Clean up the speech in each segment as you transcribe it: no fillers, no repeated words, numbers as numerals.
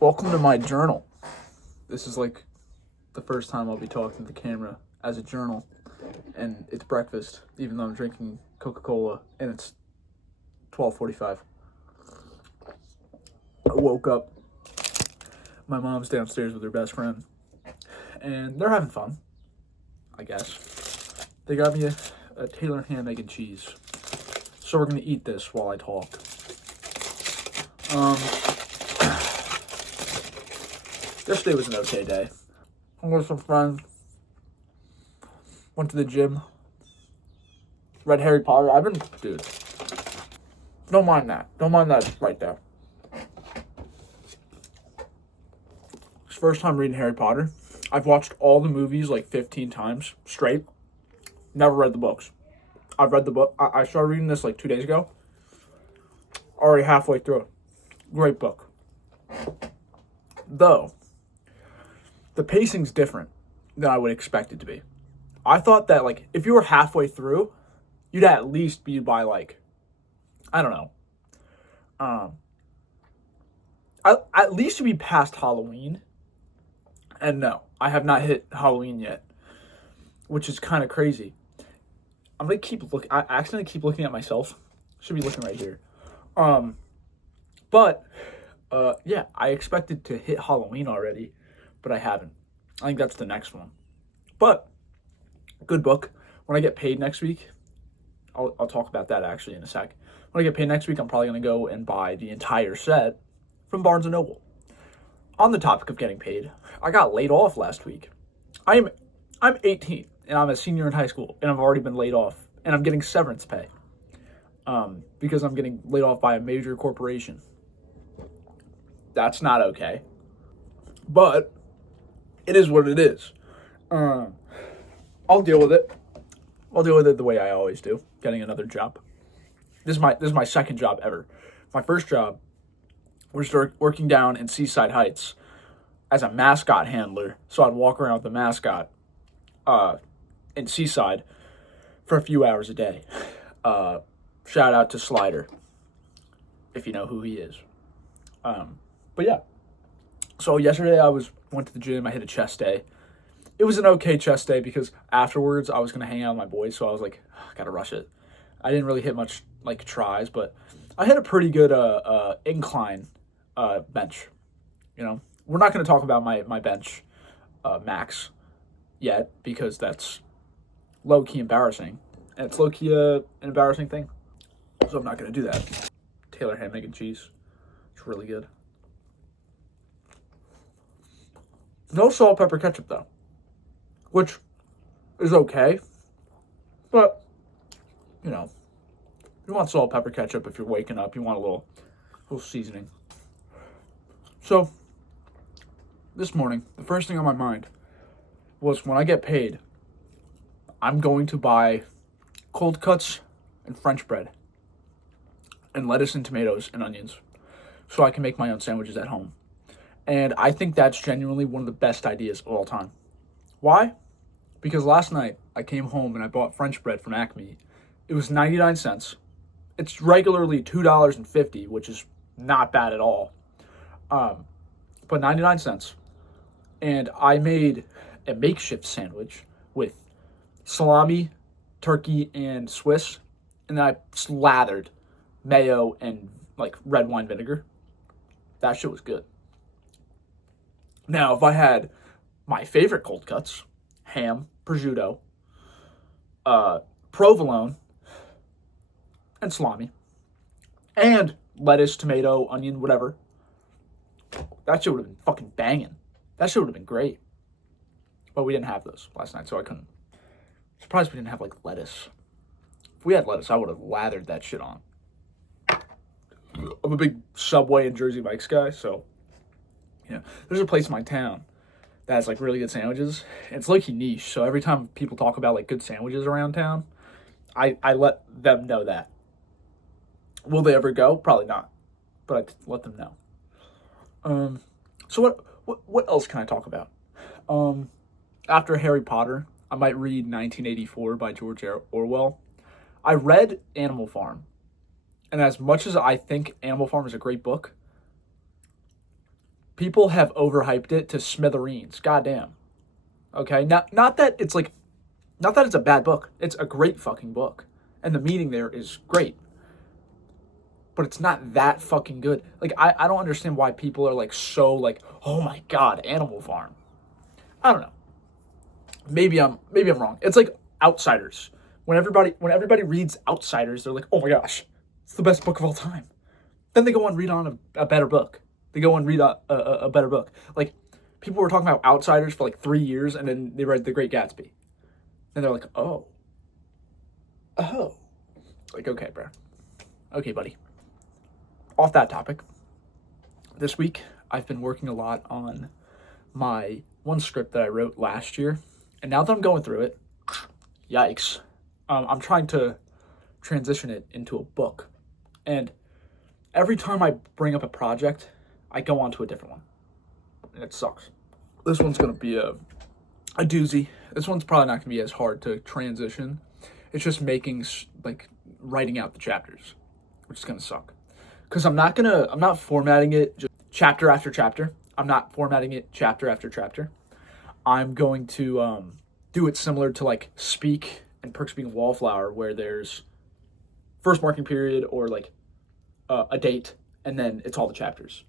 Welcome to my journal. This is like the first time I'll be talking to the camera as a journal, and it's breakfast, even though I'm drinking Coca-Cola, and it's 12:45. I woke up. My mom's downstairs with her best friend, and they're having fun, I guess. They got me a Taylor ham, egg, and cheese, so we're gonna eat this while I talk. Yesterday was an okay day. I with some friends. Went to the gym. Read Harry Potter. Dude. Don't mind that. Don't mind that right there. It's first time reading Harry Potter. I've watched all the movies like 15 times straight. Never read the books. I've read the book. I started reading this like 2 days ago. Already halfway through it. Great book. Though, the pacing's different than I would expect it to be. I thought that, like, if you were halfway through, you'd at least be by, like, I don't know. At least you'd be past Halloween. And no, I have not hit Halloween yet, which is kind of crazy. I'm going to keep looking. I accidentally keep looking at myself. Should be looking right here. Yeah, I expected to hit Halloween already, but I haven't. I think that's the next one. But, good book. When I get paid next week, I'll talk about that actually in a sec. When I get paid next week, I'm probably going to go and buy the entire set from Barnes & Noble. On the topic of getting paid, I got laid off last week. I'm 18, and I'm a senior in high school, and I've already been laid off, and I'm getting severance pay because I'm getting laid off by a major corporation. That's not okay. But it is what it is. I'll deal with it. I'll deal with it the way I always do, getting another job. This is my second job ever. My first job was working down in Seaside Heights as a mascot handler. So I'd walk around with the mascot in Seaside for a few hours a day. Shout out to Slider, if you know who he is. But yeah. So yesterday I went to the gym. I hit a chest day. It was an okay chest day because afterwards I was going to hang out with my boys. So I was like, I got to rush it. I didn't really hit much like tries, but I hit a pretty good incline bench. You know, we're not going to talk about my bench max yet because that's low-key embarrassing. And it's low-key an embarrassing thing. So I'm not going to do that. Taylor ham, egg, and cheese. It's really good. No salt, pepper, ketchup, though. Which is okay. But, you know, you want salt, pepper, ketchup if you're waking up. You want a little seasoning. So, this morning, the first thing on my mind was when I get paid, I'm going to buy cold cuts and French bread and lettuce and tomatoes and onions so I can make my own sandwiches at home. And I think that's genuinely one of the best ideas of all time. Why? Because last night I came home and I bought French bread from Acme. It was 99 cents. It's regularly $2.50, which is not bad at all. But 99 cents. And I made a makeshift sandwich with salami, turkey, and Swiss. And then I slathered mayo and like red wine vinegar. That shit was good. Now, if I had my favorite cold cuts, ham, prosciutto, provolone, and salami, and lettuce, tomato, onion, whatever, that shit would have been fucking banging. That shit would have been great. But we didn't have those last night, so I couldn't. Surprised we didn't have, like, lettuce. If we had lettuce, I would have lathered that shit on. I'm a big Subway and Jersey Mike's guy, so, you know, there's a place in my town that has, like, really good sandwiches. It's low-key niche, so every time people talk about, like, good sandwiches around town, I let them know that. Will they ever go? Probably not, but I let them know. So what else can I talk about? After Harry Potter, I might read 1984 by George Orwell. I read Animal Farm, and as much as I think Animal Farm is a great book, People have overhyped it to smithereens. Goddamn. Okay? Not that it's like, not that it's a bad book. It's a great fucking book. And the meaning there is great. But it's not that fucking good. Like, I don't understand why people are like so like, oh my god, Animal Farm. I don't know. Maybe I'm wrong. It's like Outsiders. When everybody reads Outsiders, they're like, oh my gosh, it's the best book of all time. Then they go and read on a better book. They go and read a better book. Like, people were talking about Outsiders for like 3 years, and then they read The Great Gatsby. And they're like, oh. Like, okay, bro. Okay, buddy. Off that topic, this week I've been working a lot on my one script that I wrote last year. And now that I'm going through it, yikes, I'm trying to transition it into a book. And every time I bring up a project, I go on to a different one. And it sucks. This one's going to be a doozy. This one's probably not going to be as hard to transition. It's just writing out the chapters, which is going to suck. Because I'm not formatting it just chapter after chapter. I'm not formatting it chapter after chapter. I'm going to do it similar to like Speak and Perks of Being a Wallflower, where there's first marking period or like a date, and then it's all the chapters.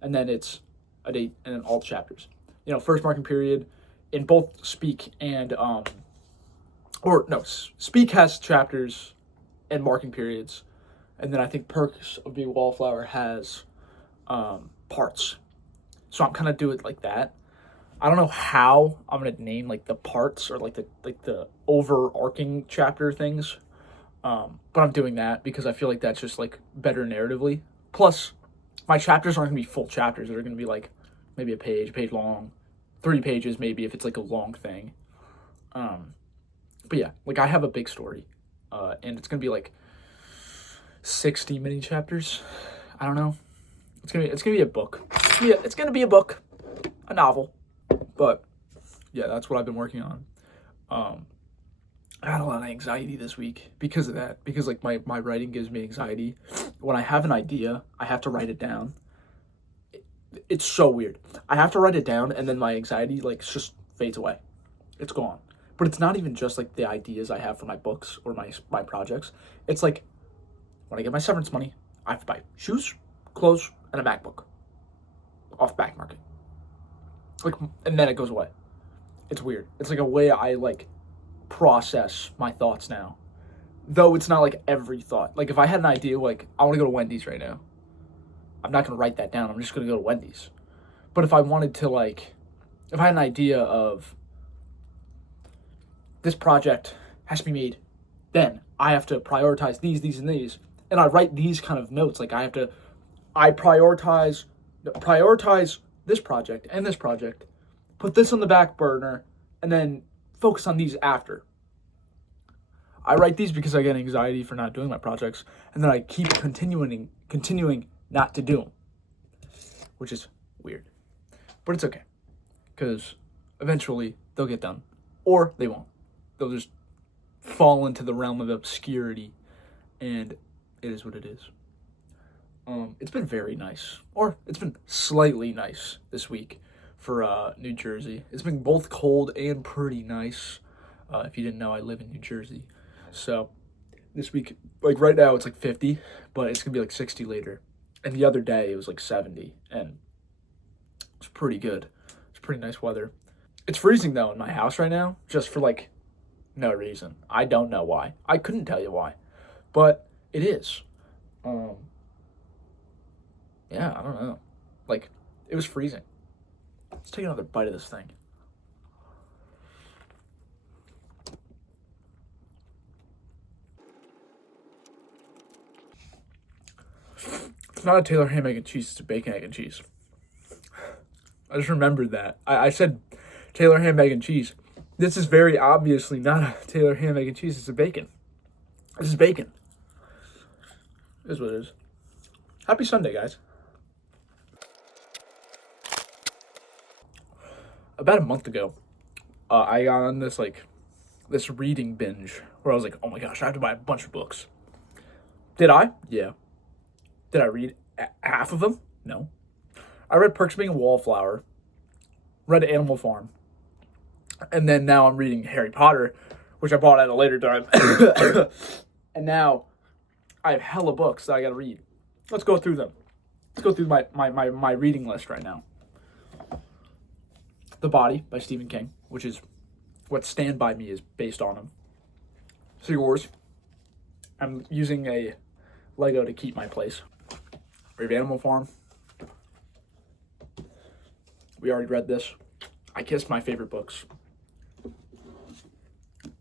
And then it's a date and then all the chapters. You know, first marking period in both Speak and Speak has chapters and marking periods. And then I think Perks of Being a Wallflower has parts. So I'm kind of do it like that. I don't know how I'm gonna name like the parts or like the overarching chapter things, but I'm doing that because I feel like that's just like better narratively. Plus, my chapters aren't gonna be full chapters. They're gonna be like maybe a page long, 3 pages maybe if it's like a long thing. But yeah, like I have a big story, and it's gonna be like 60 mini chapters. I don't know. It's gonna be a book. Yeah, it's gonna be a book, a novel. But yeah, that's what I've been working on. I had a lot of anxiety this week because of that. Because like my writing gives me anxiety. When I have an idea, I have to write it down. It's so weird. I have to write it down, and then my anxiety like just fades away. It's gone. But it's not even just like the ideas I have for my books or my projects. It's like when I get my severance money, I have to buy shoes, clothes, and a MacBook off back market. Like, and then it goes away. It's weird. It's like a way I like process my thoughts now. Though it's not like every thought. Like if I had an idea, like I want to go to Wendy's right now, I'm not going to write that down. I'm just going to go to Wendy's. But if I wanted to if I had an idea of this project has to be made, then I have to prioritize these, and these. And I write these kind of notes. Like I prioritize this project and this project, put this on the back burner, and then focus on these after. I write these because I get anxiety for not doing my projects, and then I keep continuing not to do them, which is weird. But it's okay, because eventually they'll get done, or they won't. They'll just fall into the realm of obscurity, and it is what it is. It's been very nice, or it's been slightly nice this week for New Jersey. It's been both cold and pretty nice. If you didn't know, I live in New Jersey. So this week, like right now, it's like 50, but it's going to be like 60 later. And the other day, it was like 70, and it's pretty good. It's pretty nice weather. It's freezing, though, in my house right now, just for like no reason. I don't know why. I couldn't tell you why, but it is. Yeah, I don't know. Like, it was freezing. Let's take another bite of this thing. It's not a Taylor ham, egg, and cheese. It's a bacon, egg, and cheese. I just remembered that. I said Taylor ham, egg, and cheese. This is very obviously not a Taylor ham, egg, and cheese. It's a bacon. This is bacon. It is what it is. Happy Sunday, guys. About a month ago, I got on this reading binge where I was like, oh my gosh, I have to buy a bunch of books. Did I? Yeah. Did I read half of them? No. I read Perks of Being a Wallflower, read Animal Farm, and then now I'm reading Harry Potter, which I bought at a later time. And now I have hella books that I gotta read. Let's go through them. Let's go through my reading list right now. The Body by Stephen King, which is what Stand By Me is based on him. Secret Wars. I'm using a Lego to keep my place. We have Animal Farm. We already read this. I Kissed, my favorite books.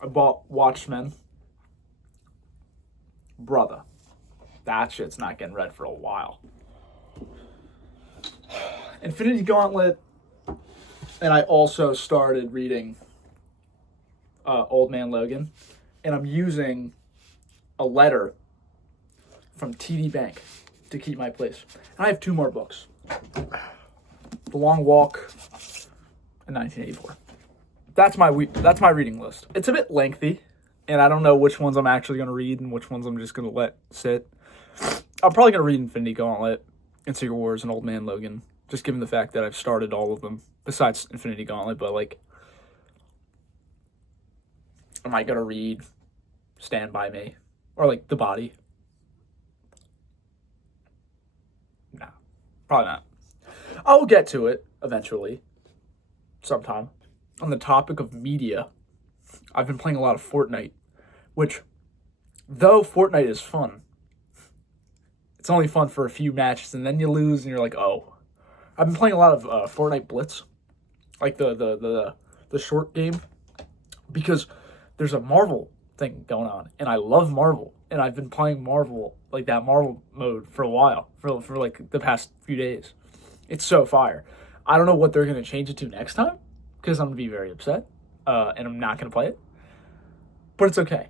I bought Watchmen. Brother. That shit's not getting read for a while. Infinity Gauntlet. And I also started reading Old Man Logan. And I'm using a letter from TD Bank to keep my place. And I have 2 more books. The Long Walk and 1984. That's my reading list. It's a bit lengthy, and I don't know which ones I'm actually going to read and which ones I'm just going to let sit. I'm probably going to read Infinity Gauntlet and Secret Wars and Old Man Logan, just given the fact that I've started all of them, besides Infinity Gauntlet, but, like, am I going to read Stand By Me? Or, like, The Body? No, probably not. I'll get to it eventually, sometime. On the topic of media, I've been playing a lot of Fortnite, which, though Fortnite is fun, it's only fun for a few matches, and then you lose, and you're like, oh. I've been playing a lot of Fortnite Blitz, like the short game, because there's a Marvel thing going on, and I love Marvel, and I've been playing Marvel, like that Marvel mode for a while, for like the past few days. It's so fire. I don't know what they're going to change it to next time, because I'm going to be very upset, and I'm not going to play it. But it's okay.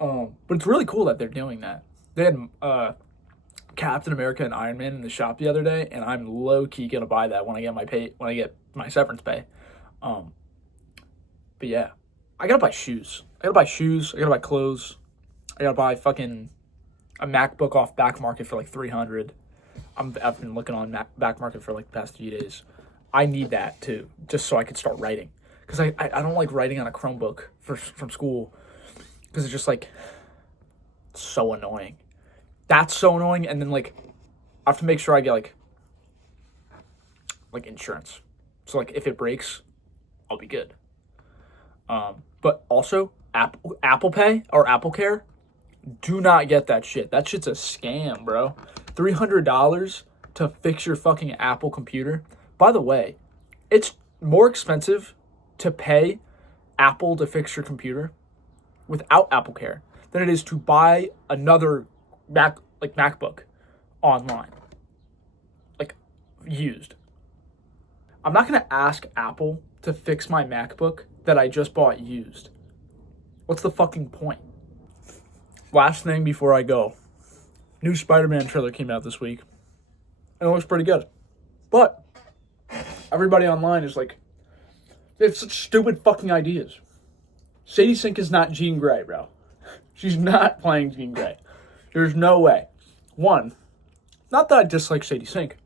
But it's really cool that they're doing that. They had Captain America and Iron Man in the shop the other day, and I'm low-key going to buy that when I get my severance pay. But yeah, I got to buy shoes. I got to buy clothes. I got to buy fucking a MacBook off Back Market for like $300. I've been looking on Back Market for like the past few days. I need that too, just so I could start writing. Because I don't like writing on a Chromebook from school. Because it's just like so annoying. That's so annoying. And then like I have to make sure I get like insurance. So like if it breaks, I'll be good. But also Apple Pay or Apple Care, do not get that shit. That shit's a scam, bro. $300 to fix your fucking Apple computer. By the way, it's more expensive to pay Apple to fix your computer without Apple Care than it is to buy another MacBook online, like used. I'm not gonna ask Apple to fix my MacBook that I just bought used. What's the fucking point? Last thing before I go. New Spider-Man trailer came out this week. And it looks pretty good. But everybody online is like, they have such stupid fucking ideas. Sadie Sink is not Jean Grey, bro. She's not playing Jean Grey. There's no way. One, not that I dislike Sadie Sink.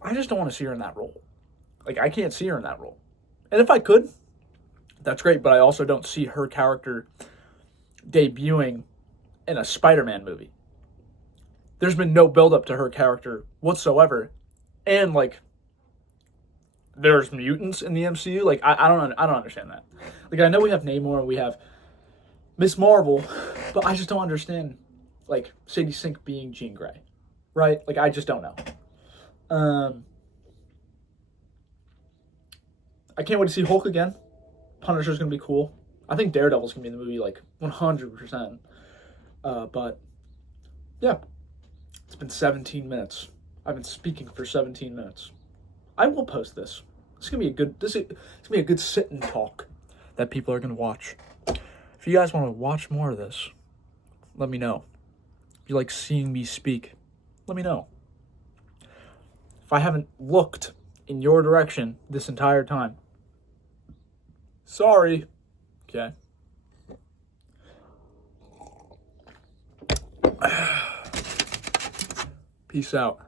I just don't want to see her in that role. Like, I can't see her in that role. And if I could, that's great. But I also don't see her character debuting in a Spider-Man movie. There's been no build-up to her character whatsoever. And, like, there's mutants in the MCU. Like, I don't understand that. Like, I know we have Namor and we have Miss Marvel, but I just don't understand, like, Sadie Sink being Jean Grey. Right? Like, I just don't know. I can't wait to see Hulk again. Punisher's going to be cool. I think Daredevil's going to be in the movie, like, 100%. But, yeah. It's been 17 minutes. I've been speaking for 17 minutes. I will post this. It's gonna be a good sit and talk that people are gonna watch. If you guys want to watch more of this, let me know. If you like seeing me speak, let me know. If I haven't looked in your direction this entire time, sorry. Okay. Peace out.